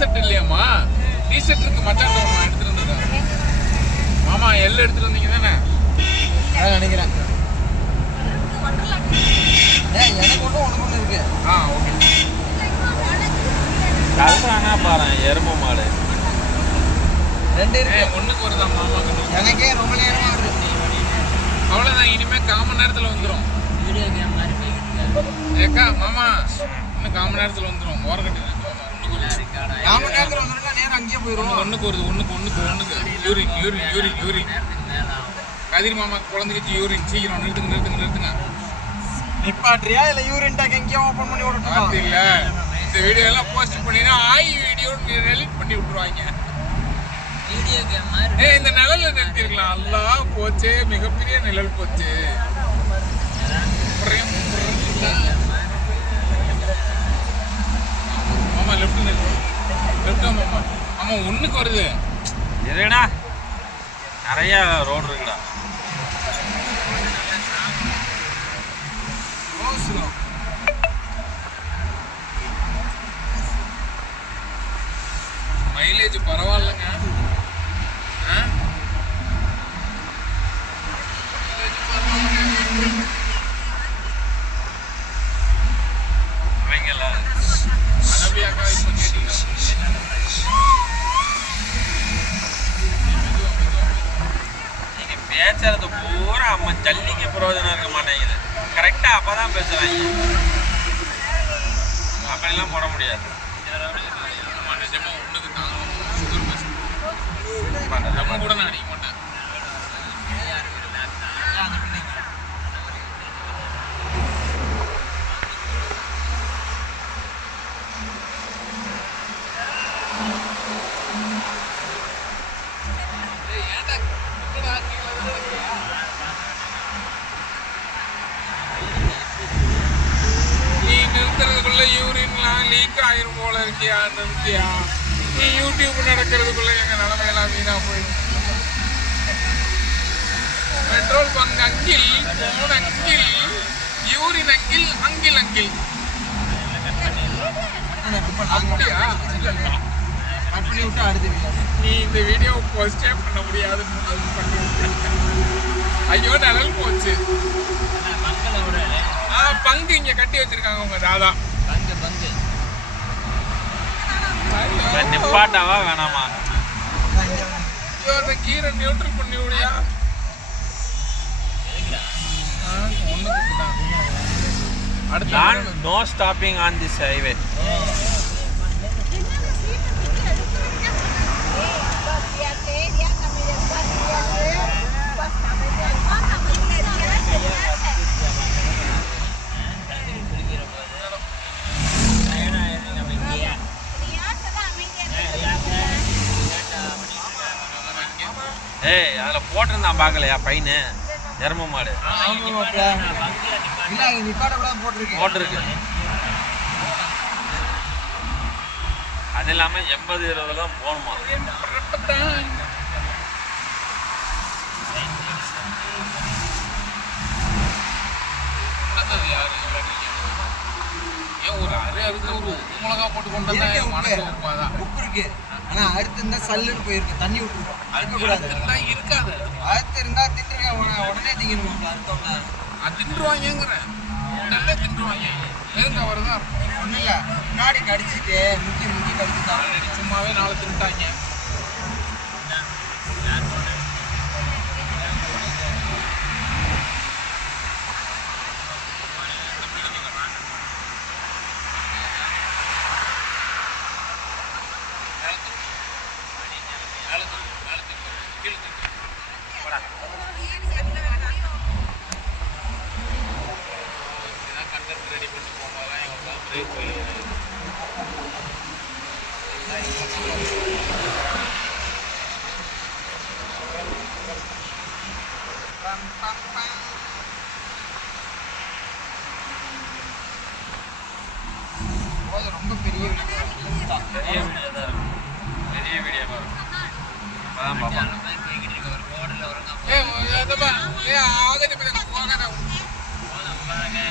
Shirt இல்லையாம்மா? T shirt இருக்கு மச்சான் எடுத்துட்டு வந்திருக்கேன். மாமா எல்லாம் எடுத்துட்டு வந்தீங்க தானே? நான் நினைக்கிறேன். எனக்கு ஒன்று உனக்கு ஒன்று இருக்கு. ஓகே. கல்றானா பாரு எருமை மாடு. 2 இருக்கு. ஒண்ணுக்கு வருதான் மாமா. எனக்கே ரொம்ப நேரமா வருது. அவ்வளோதான், இனிமே 1/4 மணி நேரத்தில் வந்துடும். வீடியோ கேம் மாதிரி ஏக்கா மாமா இன்னும் 1/4 மணி நேரத்தில் வந்துடும். ஓர கட்டி 1/4 மணி நேரத்தில் வந்துருந்தா நேரம் அங்கேயே போயிடும். ஒன்றுக்கு வருது. ஒன்றுக்கு யூரின் கதிர் மாமா குழந்தைக்கு யூரின். சீக்கிரம் நிறுத்துங்க. நிப்பாட்றியா இல்லை யூரின் டேக் எங்கேயோ ஓப்பன் பண்ணி விடணும்? பார்த்து இல்லை, இந்த வீடியோ எல்லாம் போஸ்ட் பண்ணினா வீடியோ டெலிட் பண்ணி விட்டுருவாங்க. வீடியோ கேம் மாதிரி இந்த நிழல்ல நிறுத்திருக்கலாம். அல்லா போச்சு, மிகப்பெரிய நிழல் போச்சு. மாமா லெஃப்ட் மாமா. ஆமா ஒண்ணுக்கு வருது. இருடா, நிறைய ரோடு இருக்குடா. மைலேஜ் பரவாயில்லைங்க. அனபியாக்கா இப்போ கேட்டீங்க. நீங்க பேசுறது பூரா அம்மா ஜல்லிக்கு பிரயோஜனம் இருக்க மாட்டேங்குது. கரெக்டா அப்பதான் பேசுறாங்க. அப்படிலாம் போட முடியாது. நிஜமா ஒண்ணுக்கு தான் சுகர் பேசுறேன். நம்ம கூட நான் அடிக்க மாட்டேன். நீ நிறுத்துறதுக்குள்ள யூரின்லாம் லீக் ஆயிரும் போல இருக்கியா? நிறுத்தியா? நீ யூடியூப் நடக்கிறதுக்குள்ள எங்க நிலைமையெல்லாம் வீணா போயிடும். Petrol bunk uncle, phone uncle, urine uncle. அப்படியா? அப்படி விட்டு அடுத்து நீ இந்த வீடியோ போஸ்டே பண்ண முடியாதுன்னு பண்ணி ஐயோ நிழல் போச்சு. பங்கு இங்க கட்டி வச்சிருக்காங்க உங்க தாதா. பங்கு நிப்பாட்டாவா வேணாமா? ஐயோ அந்த கீரை நியூட்ரல் பண்ணி விடியா? ஒண்ணுக்கு தான். அடுத்து no stopping on this highway. ஏய் அதில் போட்டிருந்தான் பார்க்கலையா ஃபைனு? எருமை மாடு போட்டிருக்கு. அது இல்லாமல் 80-20 தான் போகணுமா? ஏன் ஒரு அறுத்து ஒரு மிளகா போட்டு கொண்டு வந்தா மனசு உப்பாதான். உப்பு இருக்கு. ஆனா அடுத்து இருந்தா சல்லுன்னு போயிருக்கு. தண்ணி விட்டுருக்கோம். அறுக்கக்கூடாது. இருக்காது. அடுத்து இருந்தா திட்டுருக்க உடனே திங்கணும். அறுத்தோம்னா தின்றுவாங்கிறேன். நல்லா தின்றுவாங்க. நெருங்க வரதான் இருக்கும். ஒன்றும் இல்லை, முன்னாடி கடிச்சிட்டு முக்கி கடிச்சுட்டாங்க. சும்மாவே 4 தின்ட்டாங்க. கண்டென்ட் ரெடி பண்ணி போனாதான் எங்களுக்கு பிரேக் போயிடுது. ரொம்ப பெரிய வீடியோ தான் இருக்கும். பெரிய வீடியோவாக இருக்கும். அப்போ தான் பார்ப்போம். ஆகதி போகாத